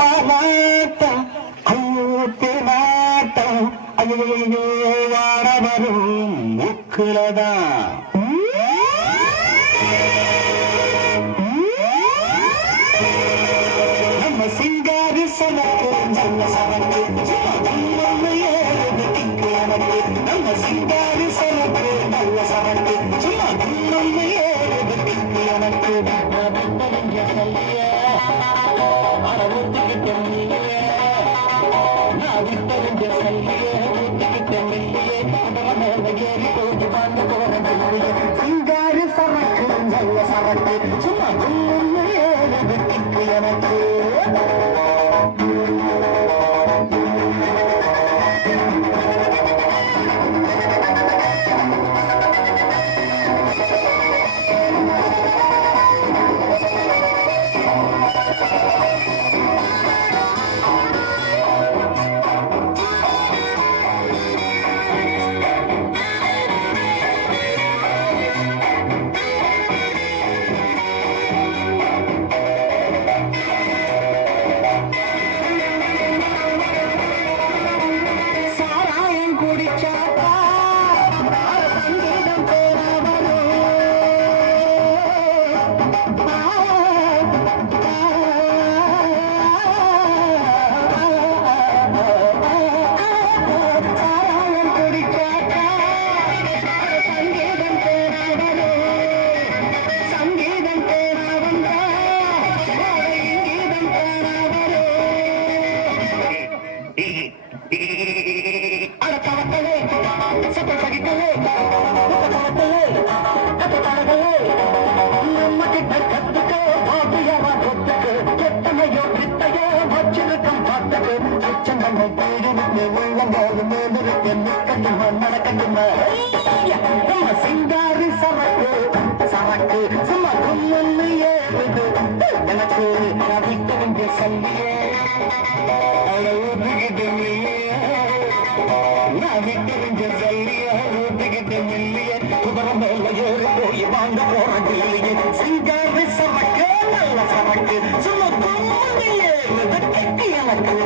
நாட்டம் கூத்து நாட்டம் ஐயோ வாட வரும் முக்குலதான் நம்ம சிங்காரி சமக்கு நல்ல சமக்கு நம்ம சிங்காரி சமக்கு நல்ல சமக்கு சும்மா நம்ம ஏழு திக்கு எனக்கு சிங்காரி சமக்கு நல்ல சமக்கு சும்மா நம்ம ஏழு திக்கு எனக்கு சிங்காரி சமக்கு சமக்கு சுமக்கும் ஏழுது எனக்கு நபிக்க சொல்லியே ஊதுகிட்டு நபிக்க சொல்லியே ஊதுகிட்டு மில்லியே குதிரம் மேல ஏறி போய் வாங்க போறது இல்லையே சிங்காரி சமக்கு நல்ல சமக்கு சுமக்கும் ஏழுது கட்டி எனக்கு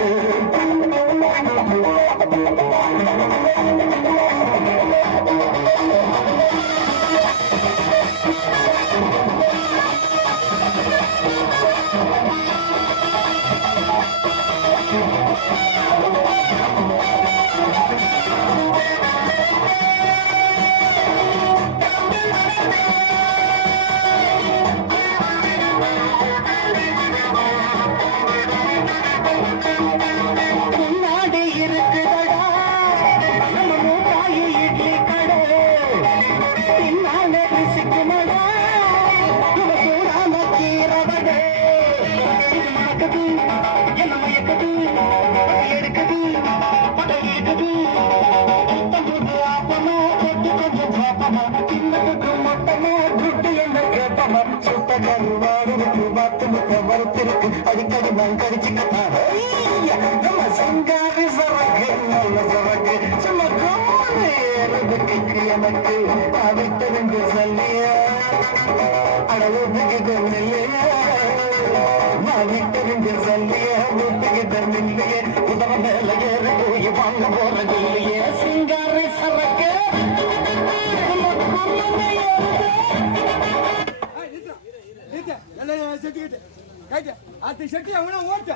அடிக்கடி நான் கடிச்சுக்கிட்டான் நம்ம சிங்காரி சமக்கு நல்ல சமக்கு சுமக்கு எனக்கு அவித்தறிஞ்சு சொல்லிய அடவுக்கிட்ட இல்லையே அவித்தறிஞ்சு சொல்லிய ஊத்துக்கிட்ட இல்லையே உதவ மேல ஏறி போய் வாங்க போறது இல்லையே சிங்காரி சமக்கு செட்டிக்கிட்டு ஆத்தி செட்டி அவனா ஓட்ட